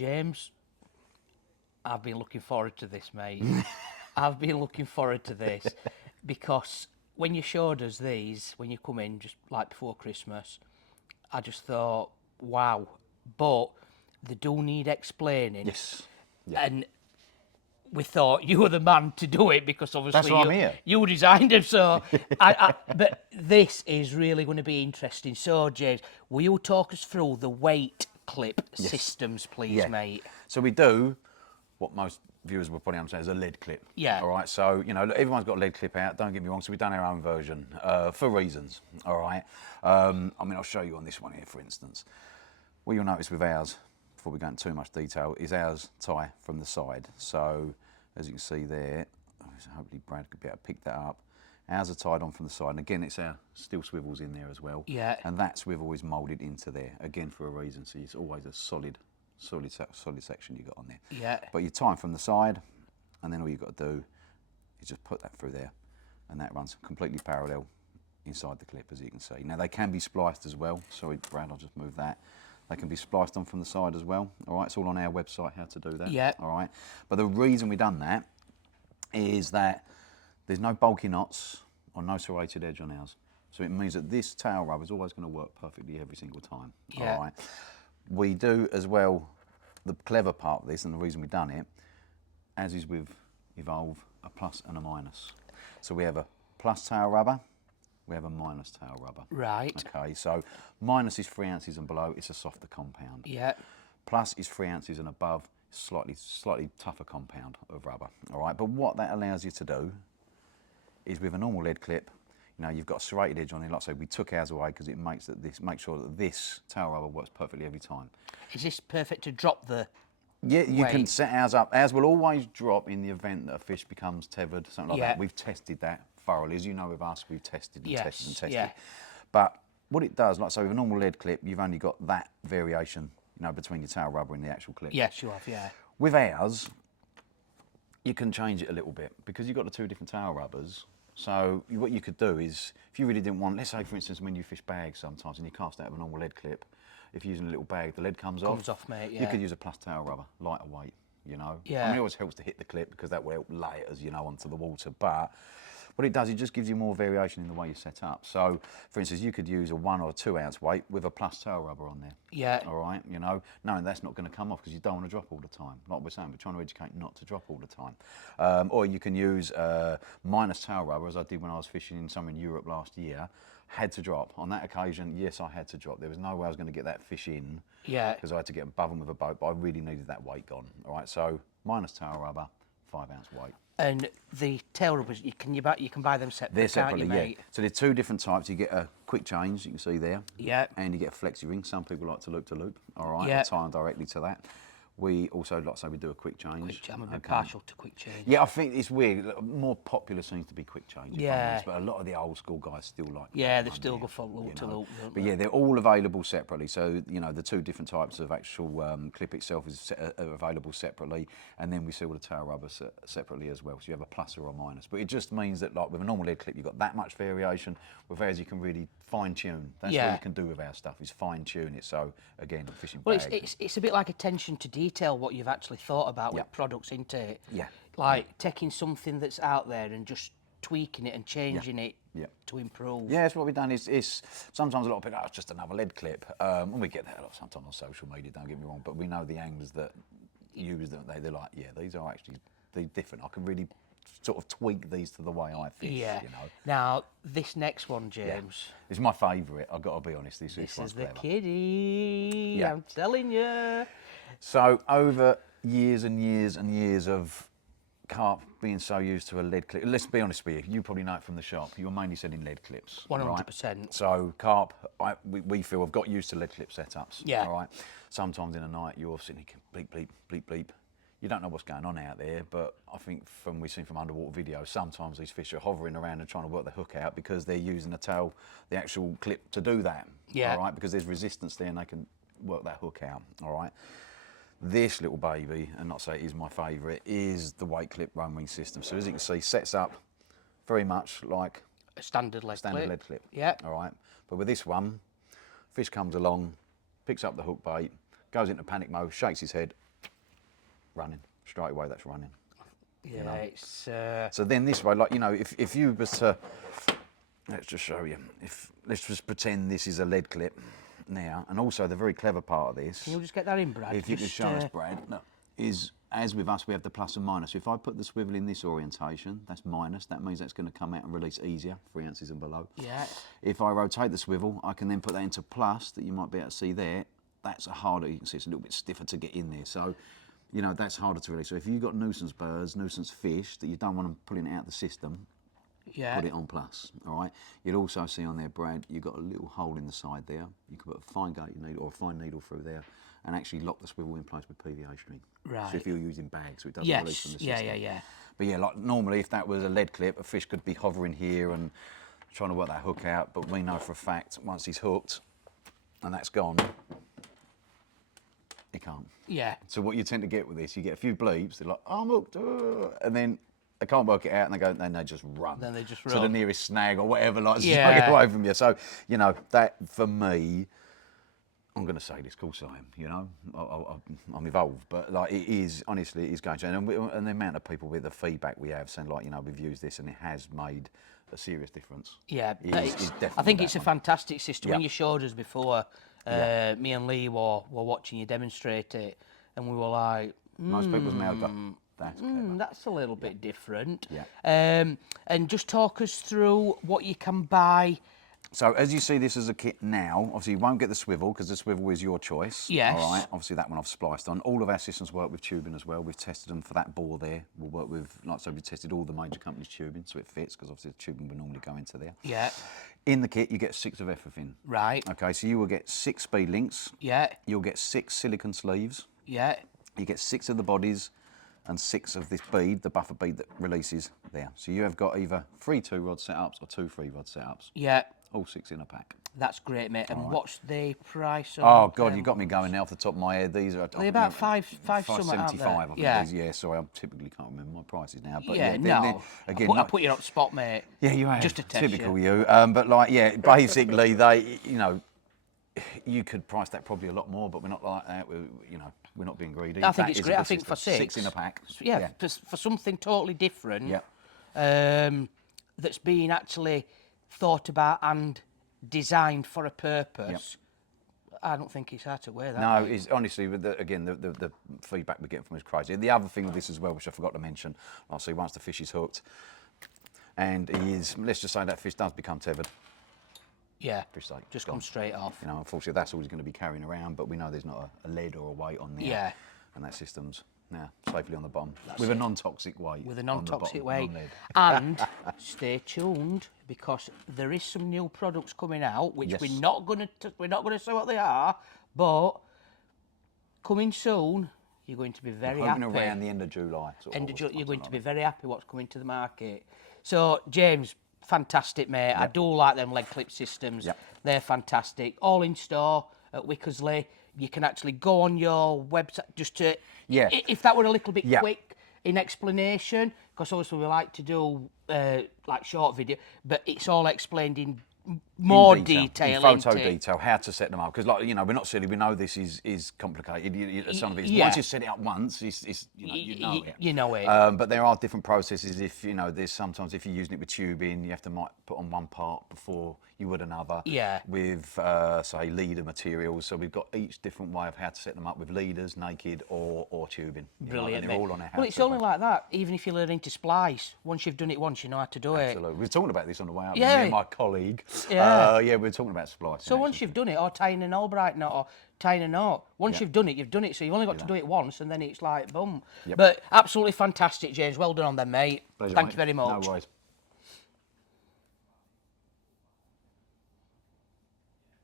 James, I've been looking forward to this, mate. I've been looking forward to this because when you showed us these, when you come in just like before Christmas, I just thought, wow. But they do need explaining. Yes. Yeah. And we thought you were the man to do it because obviously why I'm here. you designed them. So, but this is really going to be interesting. So, James, will you talk us through the weight clip systems, please, mate? So we do what most viewers will probably understand is a lead clip. Yeah. All right. So look, everyone's got a lead clip out. Don't get me wrong. So we've done our own version for reasons. All right. I mean, I'll show you on this one here, for instance. What you'll notice with ours, before we go into too much detail, is ours tie from the side. So as you can see there, hopefully Brad could be able to pick that up. Ours are tied on from the side, and again, it's our steel swivels in there as well. Yeah. And that swivel is moulded into there, again for a reason. So it's always a solid section you got on there. Yeah. But you tie them from the side, and then all you've got to do is just put that through there, and that runs completely parallel inside the clip, as you can see. Now they can be spliced as well. Sorry, Brad, I'll just move that. They can be spliced on from the side as well. All right, it's all on our website how to do that. Yeah. All right, but the reason we've done that is that there's no bulky knots or no serrated edge on ours. So it means that this tail rubber is always going to work perfectly every single time. Yeah. All right. We do as well, the clever part of this and the reason we've done it, as is with Evolve, a plus and a minus. So we have a plus tail rubber, we have a minus tail rubber. Right. Okay, so minus is 3 ounces and below, it's a softer compound. Yeah. Plus is 3 ounces and above, slightly tougher compound of rubber. All right, but what that allows you to do is with a normal lead clip, you know, you've got a serrated edge on it. Like I say, we took ours away because it makes sure that this tail rubber works perfectly every time. Is this perfect to drop the? Yeah, you can weight? set ours up. Ours will always drop in the event that a fish becomes tethered, something like Yeah. that. We've tested that thoroughly. As you know with us, we've tested and tested and tested. Yeah. But what it does, like I say, with a normal lead clip, you've only got that variation, you know, between your tail rubber and the actual clip. Yes, you have. Yeah. With ours, you can change it a little bit because you've got the two different tail rubbers. So what you could do is, if you really didn't want, let's say for instance, when you fish bags sometimes and you cast out of a normal lead clip, if you're using a little bag, the lead comes off. Comes off, mate. Yeah. You could use a plus tail rubber, lighter weight, you know. Yeah. I mean, it always helps to hit the clip because that will help lay it, as you know, onto the water. But what it does, it just gives you more variation in the way you set up. So, for instance, you could use a 1 or 2 ounce weight with a plus tail rubber on there. Yeah. All right, you know, knowing that's not going to come off because you don't want to drop all the time. Like we're saying, we're trying to educate not to drop all the time. Or you can use minus tail rubber, as I did when I was fishing in somewhere in Europe last year. Had to drop. On that occasion, yes, I had to drop. There was no way I was going to get that fish in. Yeah. Because I had to get above them with a boat, but I really needed that weight gone. All right, so minus tail rubber, 5 ounce weight. And the tail rubbers, you can buy them separately. They're separately, can't you, mate? yeah. So there's two different types. You get a quick change, you can see there. Yeah. And you get a flexi ring. Some people like to loop, all right, Yeah. or tie them directly to that. We also, like I say, we do a quick change. I'm a bit partial to quick change. Yeah, I think it's weird. More popular seems to be quick change. if I'm Yeah. honest, but a lot of the old school guys still like. Yeah, that they still one, go for loop you to know. loop, don't But they? yeah, they're all available separately. So you know, the two different types of actual clip itself is are available separately, and then we sell the tail rubber separately as well. So you have a plus or a minus. But it just means that, like with a normal lead clip, you've got that much variation. With ours, you can really fine tune. That's Yeah. what you can do with our stuff is fine tune it. So again, I'm fishing. Well, bag. it's a bit like attention to detail what you've actually thought about Yeah. with products, isn't it? Yeah. Like taking something that's out there and just tweaking it and changing it Yeah. to improve. Yeah, that's what we've done. Is sometimes a lot of people, oh, it's just another lead clip. And we get that a lot sometimes on social media, don't get me wrong, but we know the anglers that use them, they're like, yeah, these are actually different. I can really sort of tweak these to the way I fish, Yeah. you know. Now, this next one, James, It's my favourite, I've got to be honest. This this one's is the clever. kiddie, Yeah. I'm telling you. So over years and years and years of carp being so used to a lead clip, let's be honest with you, you probably know it from the shop, you're mainly selling lead clips. 100%. Right? So carp, we feel have got used to lead clip setups. Yeah. All right. Sometimes in a night you're sitting bleep, bleep, bleep, bleep. You don't know what's going on out there, but I think from we've seen from underwater videos, sometimes these fish are hovering around and trying to work the hook out because they're using the actual clip to do that. Yeah. All right, because there's resistance there and they can work that hook out. All right. This little baby, and not say it is my favourite, is the weight clip run wing system. So as you can see, sets up very much like A standard lead clip. lead clip. Yeah. All right. But with this one, fish comes along, picks up the hook bait, goes into panic mode, shakes his head, running. Straight away, that's running. Yeah, it's... So then this way, like, you know, if you was to, let's just show you, let's just pretend this is a lead clip now, and also the very clever part of this, Can you just get that in, Brad? if you could Just, show us, Brad, look, is, as with us, we have the plus and minus. So if I put the swivel in this orientation, that's minus. That means that's going to come out and release easier, 3 ounces and below. Yeah. If I rotate the swivel, I can then put that into plus, that you might be able to see there. That's a harder, you can see it's a little bit stiffer to get in there. So, you know, that's harder to release. So if you've got nuisance birds, nuisance fish, that you don't want them pulling it out of the system, Yeah. put it on plus, all right? You'll also see on there, Brad, you've got a little hole in the side there. You can put a fine gauge needle or a fine needle through there and actually lock the swivel in place with PVA string. Right. So if you're using bags, so it doesn't release from the Yes. system. Yeah. But yeah, like normally if that was a lead clip, a fish could be hovering here and trying to work that hook out, but we know for a fact once he's hooked and that's gone, he can't. Yeah. So what you tend to get with this, you get a few bleeps, they're like, I'm hooked, and then they can't work it out and then they just run. Then they just to the run. nearest snag or whatever, like Yeah. snag away from you. So, you know, that for me, I'm going to say this, of course I am, you know, I'm evolved, but like it is, honestly, it is going to change. And the amount of people with the feedback we have saying like, you know, we've used this and it has made a serious difference. Yeah, Is definitely I think that it's a one. fantastic system. When Yeah. you showed us before, me and Lee were watching you demonstrate it, and we were like, Most people's now go, that's clever. that's a little bit different. Yeah. And just talk us through what you can buy. So as you see this as a kit now, obviously you won't get the swivel because the swivel is your choice. Yes. All right. Obviously that one I've spliced on. All of our systems work with tubing as well. We've tested them for that bore there. We'll work with, like so, we've tested all the major companies' tubing so it fits because obviously the tubing would normally go into there. Yeah. In the kit you get 6 of everything. Right. Okay, so you will get 6 speed links. Yeah. You'll get 6 silicone sleeves. Yeah. You get 6 of the bodies and 6 of this bead, the buffer bead that releases there. So you have got either 3 2-rod setups or 2 3-rod setups. Yeah. All 6 in a pack. That's great, mate. And what's the price? Oh God, you got me going now off the top of my head. These are They're about five something, aren't they? 575. I think Yeah. these, yeah. Sorry, I typically can't remember my prices now. But Yeah, yeah, no. again, I put you on the spot, mate. yeah, you have. Just to test Typical you. you. But like, yeah, basically they, you know, you could price that probably a lot more, but we're not like that. You know, we're not being greedy. I think That it's is a great. I good think for system. 6. 6 in a pack. Yeah, for something totally different. Yeah. That's being actually thought about and designed for a purpose. I don't think it's hard to wear that. No, mate. it's honestly, with the feedback we're getting from is crazy. The other thing with this as well, which I forgot to mention, obviously once the fish is hooked, and he is, let's just say that fish does become tethered, Yeah, fish like just gone. come straight off. You know, unfortunately that's all he's going to be carrying around, but we know there's not a lead or a weight on there. Yeah. And that system's now safely on the bottom with a non-toxic weight. With a on the non-toxic bottom, weight. non-lead. And stay tuned because there is some new products coming out which Yes. we're not gonna say what they are, but coming soon. You're going to be very Hoping happy. around the end of July. Sort of End of July, August, you're going something to be like very happy what's coming to the market. So, James, fantastic, mate. I do like them leg clip systems. Yep. They're fantastic. All in store at Wickersley. You can actually go on your website just to... Yeah. If that were a little bit Yeah. quick in explanation, because obviously we like to do like short video, but it's all explained in more detail. in photo isn't it? detail, how to set them up. Because, like, you know, we're not silly. We know this is complicated. Some of it is, Yeah. once you set it up once, it's you know it. You know it. But there are different processes. If you know, there's sometimes if you're using it with tubing, you have to might put on one part before you would another. Yeah. With say leader materials, so we've got each different way of how to set them up with leaders, naked or tubing. you know, Brilliant, and they're mate. all on our Well, it's how-to only page. like that. Even if you're learning to splice, once you've done it once, you know how to do it. Absolutely. We were talking about this on the way up. Yeah. Me and my colleague. Yeah. Yeah, we were talking about splicing. So once actually. you've done it, or tying an Albright knot, or tying a knot, once Yeah. you've done it. So you've only got to do it once, and then it's like boom. Yep. But absolutely fantastic, James. Well done on them, mate. Pleasure, Thank mate. you very much. No worries.